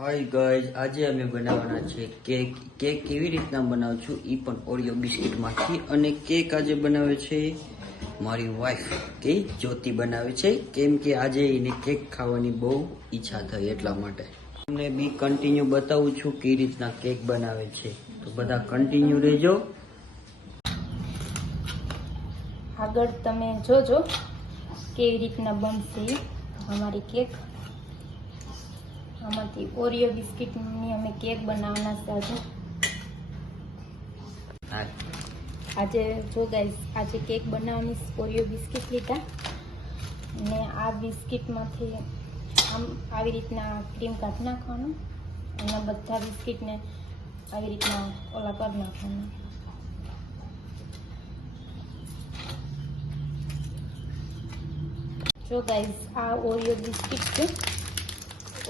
Hi guys, આજે અમે બનાવવાના છે કેક. કેક કેવી રીતના બનાવું છું એ પણ ઓરિયો બિસ્કિટમાંથી. અને કેક આજે બનાવે છે મારી વાઈફ કે જ્યોતિ બનાવે છે, કેમ કે આજે એને કેક ખાવાની બહુ ઈચ્છા થઈ એટલા માટે. તમને બી કન્ટિન્યુ બતાવું છું કેવી રીતના કેક બનાવે છે, તો બધા કન્ટિન્યુ રહેજો. આગળ તમે જોજો કેવી રીતના બનશે અમારી કેક. આમાંથી ઓરિયો બિસ્કિટની અમે કેક બનાવવાના છે આજે. જો ગાઈસ, આજે કેક બનાવવાની ઓરિયો બિસ્કિટ લીધા અને આ બિસ્કિટમાંથી આમ આવી રીતના ક્રીમ કાઢી નાખવાનું અને બધા બિસ્કિટને આવી રીતના ઓલા કરી નાખવાનું. જો ગાઈસ, આ ઓરિયો બિસ્કિટ છે.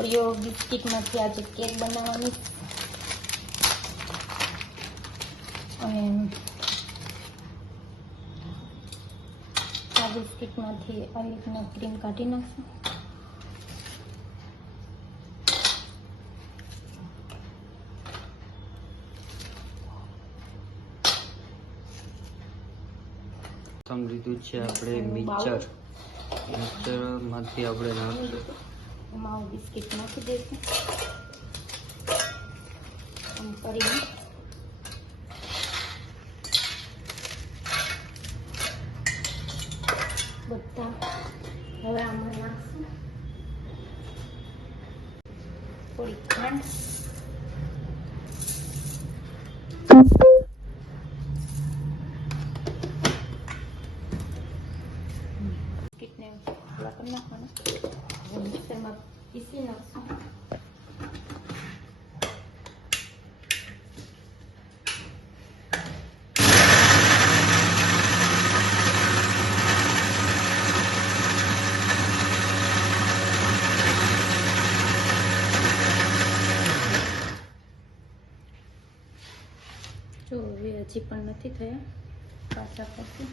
ઓરિયો બિસ્કિટમાંથી આજે કેક બનાવવાની અને આ બિસ્કિટમાંથી આવી રીતના ક્રીમ કાઢી નાખશું. લીધું છે આપણે મિક્સરમાંથી આપણે નાખશું. એમાં બિસ્કિટ નાખી દઈશું આમ કરીને. બધા હવે આમાં નાખશું થોડી ખાંડ, બિસ્કિટને થોડા કરી નાખવાના. મિક્સરમાં પીસી નાખશું. જો હવે હજી પણ નથી થયા, પાછા કરશું.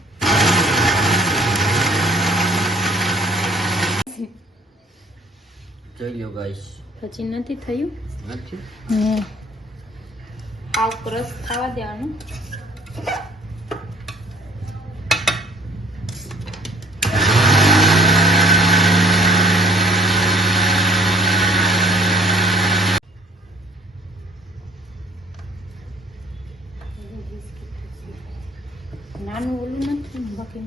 જોઈ લો ગાઈસ, હજી નથી થયું. નથી આવ ક્રશ ખાવા દેવાનું. નાનું ઓલું નથી, બાકી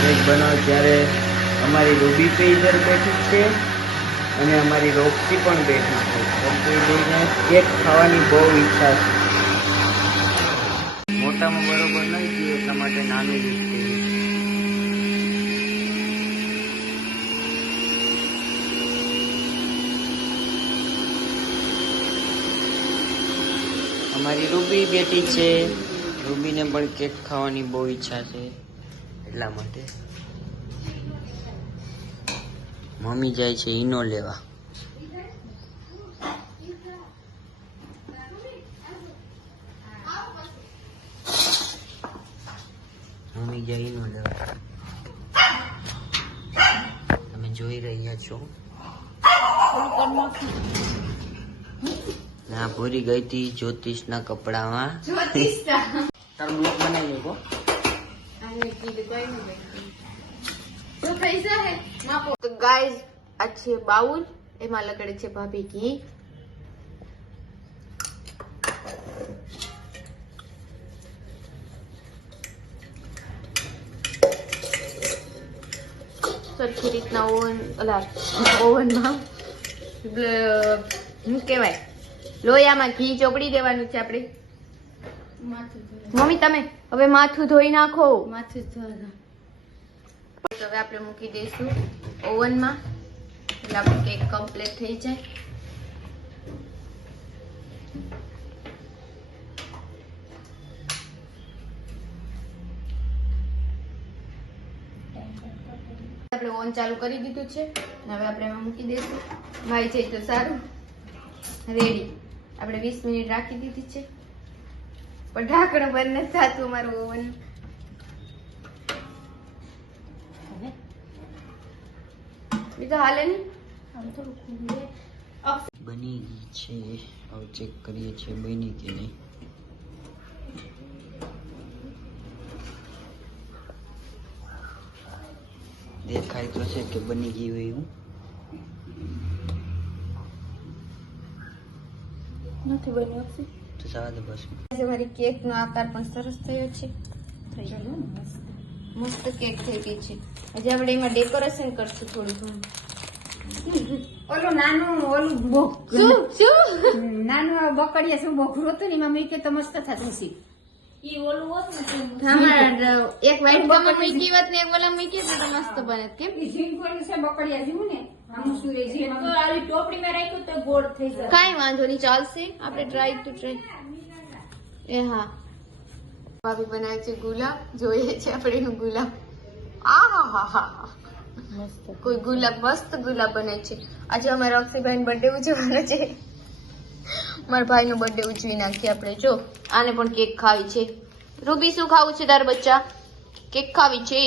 કેક બનાવ ત્યારે અમારી રૂબી પે ઇધર બેઠી છે અને અમારી રોક્સી પણ બેઠી છે. રોક્સીને કેક ખાવાની બહુ ઈચ્છા છે. મોટામાં બરોબર નહીં થયું એટલા માટે નાનું જ છે. અમારી રૂબી બેઠી છે. રૂબીને પણ કેક ખાવાની બહુ ઈચ્છા છે એટલા માટે મમ્મી જાય છે ઈનો લેવા. મમ્મી જાય ઈનો લેવા, તમે જોઈ રહ્યા છો. ના, ભૂરી ગઈ હતી જ્યોતિષના કપડામાં. તારું બ્લોક બનાવી લો. તો ગાઈઝ, આ છે બાઉલ, એમાં લગાડે છે ભાભી ઘી. સરખી રીતના ઓવનમાં શું કહેવાય, લોયામાં ઘી ચોપડી દેવાનું છે આપણે. મમ્મી તમે હવે માથું ધોઈ નાખો. તો હવે આપણે મૂકી દઈશું ઓવનમાં, એટલે આપણું કેક કમ્પ્લીટ થઈ જાય. આપણે ઓવન ચાલુ કરી દીધું છે, હવે આપણે એમાં મૂકી દઈશું. ભાઈ છે તો સારું, રેડી. આપણે 20 મિનિટ રાખી દીધી છે, પણ ઢાંકણ બંધ નથી થતું અમારું ઓવન. બીજા હાલે નહીં. આમ થોડુંક બની ગઈ છે. હવે ચેક કરીએ છીએ બની કે નહીં. દેખાય તો છે કે બની ગઈ હોય એવું. નથી બન્યું અક્ષય. તો સાવા દે બસ. આજે મારી કેક નો આકાર પણ સરસ થયો છે. થઈ ગયું ને મસ્ત. મસ્ત કેક થઈ ગઈ છે. આજે આપણે એમાં ડેકોરેશન કરશું થોડું ઘણું. ઓલું નાનું ઓલું બોક શું નાનું બકડીયા શું બોકરું હતું ને એમાં મૂકે તો મસ્ત થતું હશે. આમાં એક વ્હાઈટ કમર મૂકી હોત ને એક ઓલા મૂકી તો મસ્ત બને. કેમ ઈ ઝીણ કોની છે બકડીયા જેવું ને આમ સુરે છે તો આલી ટોપડીમાં રાખ્યું તો ગોળ થઈ જાય. કાંઈ વાંધો નહીં, ચાલશે. આપણે ટ્રાય ટુ ટ્રાય. એ હા, ભાભી બનાવે છે ગુલાબ. જોઈએ છે આપણે એનું ગુલાબ. આહાહાહા, મસ્ત. કોઈ ગુલાબ, મસ્ત ગુલાબ બને છે. આજે અમારા અક્ષયભાઈ બર્થડે ઉજવવાનો છે. મારા ભાઈનો બર્થડે ઉજવી નાખીએ આપણે. જો આને પણ કેક ખાવી છે. રૂબી શું ખાવું છે તાર બચ્ચા? કેક ખાવી છે.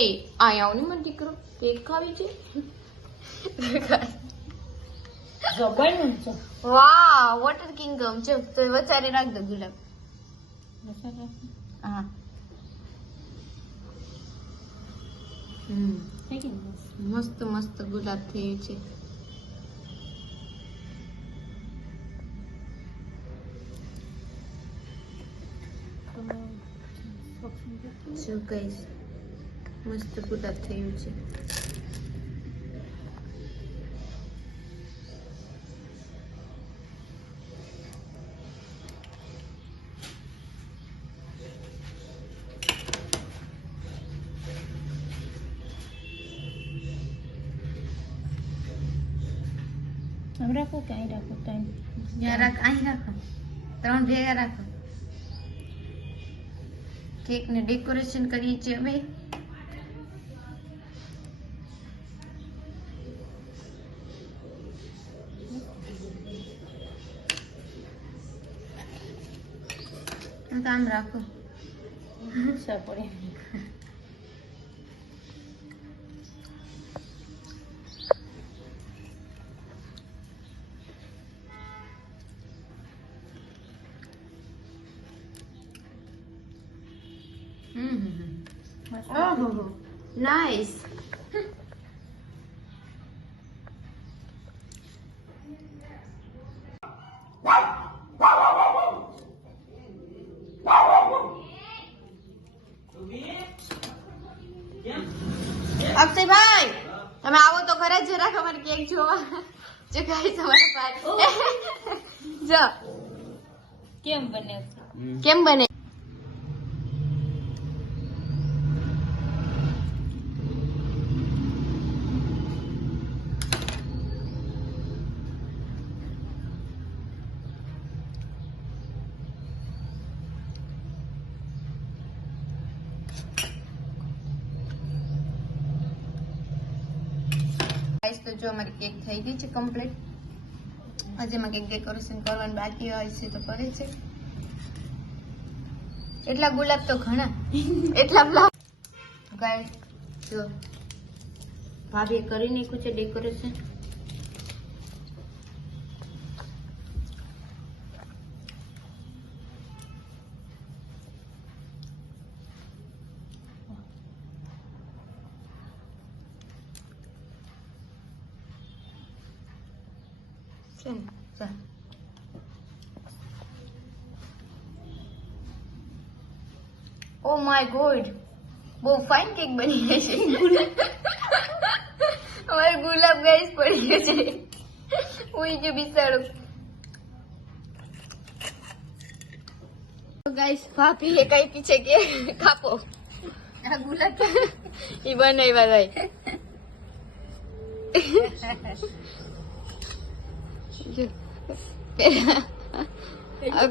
આયા આવ ને મને દીકરો, કેક ખાવી છે. જો બન્યું છે. વાહ, વોટર કિંગડમ. જો તો વચારે રાખ દો ગુલાબ. હા. થઈ ગયું ને મસ્ત. મસ્ત મસ્ત ગુલાબ થયું છે. શું કહીશ, મસ્ત ગુલાબ થયું છે. આમ રાખો કે અહીં રાખો ટાઈમ. ત્યાં રાખ, અહીં રાખો. 3 ભેગા રાખો. કેક ને ડેકોરેશન કરીએ છીએ અમે. આમ રાખો. સા પડે. ઓહો, નાઈસ. અક્ષયભાઈ, તમે આવો તો ખરા જરાક અમારી કેક જોવા. જો ગાઈસ અમારા ભાઈ જો કેમ બને? કેમ બને. ગાઈસ તો જો અમારી કેક થઈ ગઈ છે કમ્પ્લીટ. હજી એમાં કંઈક ડેકોરેશન કરવાનું બાકી હોય છે તો કરે છે. એટલા ગુલાબ તો ઘણા, એટલા ગુલાબ. ગાઈસ જો ભાભીએ કરી નાખ્યું છે ડેકોરેશન. ઓ માય ગોડ, બહુ ફાઇન કેક બની ગઈ છે. અમારે ગુલાબ ગાઈસ પડી ગયો છે. ઉઈ ગયો બિચારો. ગાઈસ ભાભી એ કઈ પીછે કે કાપો આ ગુલાબ ઈ બનાવ્યા ભાઈ.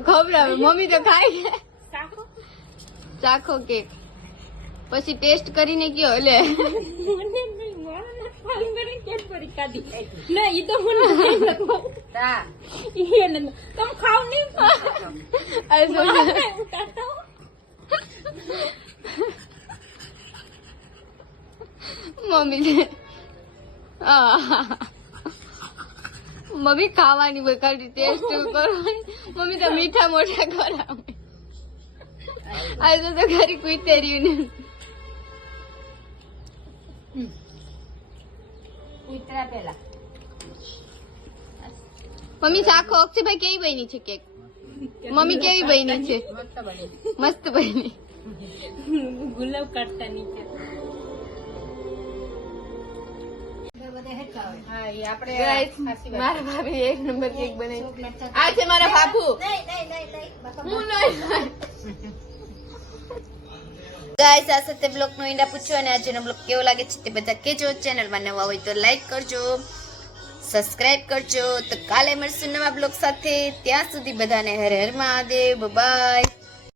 ખબર મમ્મી તો ખાઈ ચાખો કેક પછી ટેસ્ટ કરીને કયો. લે મમ્મી મમ્મી ખાવાની હોય ખાલી ટેસ્ટ કરવાની. મમ્મી તો મીઠા મોઢા કરાવે. આજે તો ઘરે કોઈ તર્યું ને. કૂતરા પેલા મમ્મી ચાખો. અક્ષયભાઈ કેવી બની છે કેક? મમ્મી કેવી બની છે? મસ્ત બની. ગુલાબ કાઢતા નીચે Guys, મારા ભાભી એક નંબર કેક બનાવી. આ છે મારા બાપુ. હું નહીં. ગાઈસ, આ સાથે બ્લોગ નો ઈંડા પૂછો અને આજનો બ્લોગ કેવો લાગે છે તે બધા કહેજો. ચેનલમાં નવા હોય તો લાઈક કરજો, સબસ્ક્રાઇબ કરજો. તો કાલે મળશું નવા બ્લોગ સાથે. ત્યાં સુધી બધાને હર હર મહાદેવ. બાય.